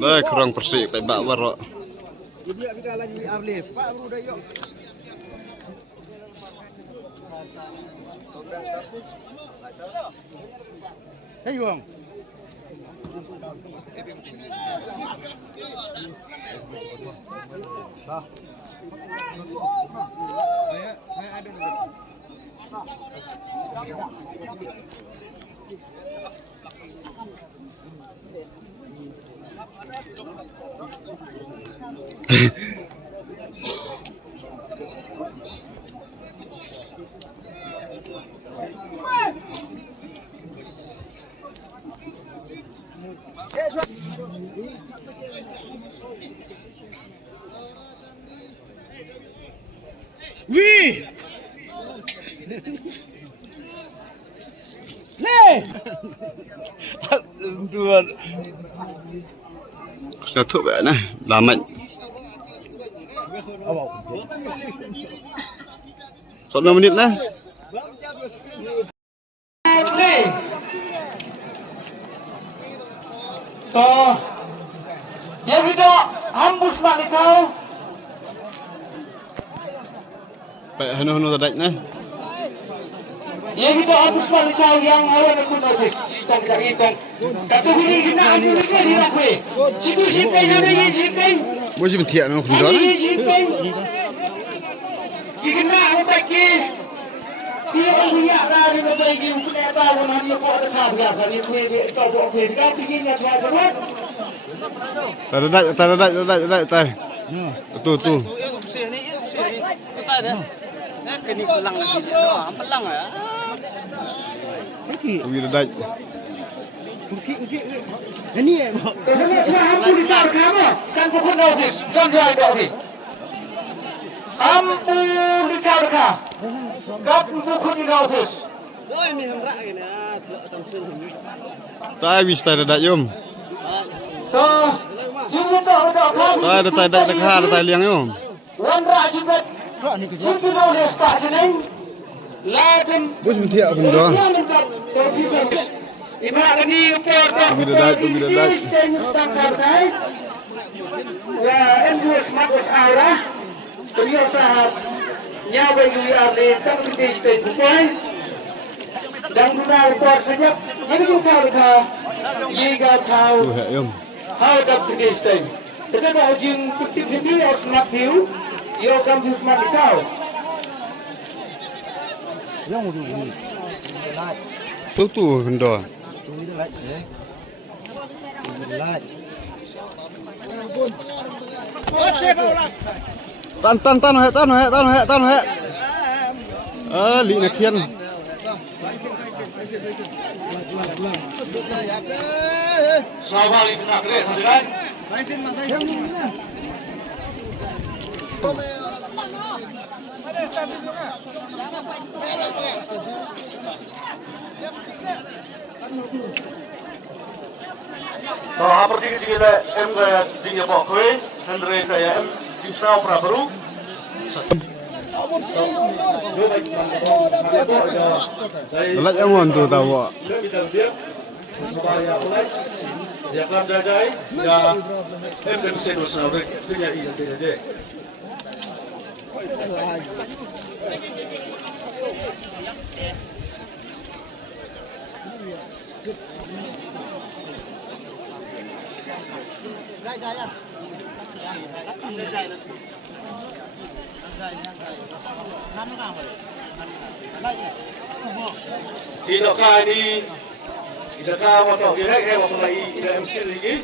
Lah kurang bersih kayak bak warok. Jadi kita lagi Arli, Pak Bro dah yuk. Hey Wong. Saya ada. Wih! Tuan. Satu bạn này làm mạnh. Soal 5 menit lah. So, ya kita hambus balik kau. Pak hanu tadi nah. Ya kita hambus balik kau yang awal aku notis. Hitam. Kata ini kita hambus balik kau. Sikai ada ye sikai. Bố chỉ thiện nó không đó. Kita apa ke? Dia lihat dari berbagai untuk apa orang yang kau ada biasa ni kau buat kau tingginya tuan. Tay. Tu. Kini pulang lagi dia. Pulang ya. Ugi dah. Ini ya. Kesannya cuma hampir dikau kamu. Kan bukan notis. Jangan notis. Hampir dikau kau. Kan bukan notis. Oh ini hemrak gini. Tamsil ini. Tay wis tay dah yum. So, ini dah kau. Tay dah khar tay liang yum. Wan rasibet. Sini notis tak sini. Lain. Bố chỉ thiện không đó. Imak ini Ugi dah. Ya, endus makus arah. Beliau sahabat nyawa ini ada tapi tidak bukan. Dan guna report saja. Jadi kita lihat jika tahu Tu hệ yum. how the Christian. Kita tahu jin kutip ini harus makiu. Yo kamu cuma tahu. Tu không đó. Tan hệ. Lị này khiên. Sahabat itu nak keren, hadirin. So, seperti kita em jingnya pokoi, Andre saya em bisa prabaru. Lát em muốn tu tao vợ. Ya kan jajai, ya em dan sedo saudara punya iya saja. Tidak kah ini, tidak kah motor kita, waktu lagi tidak MC lagi.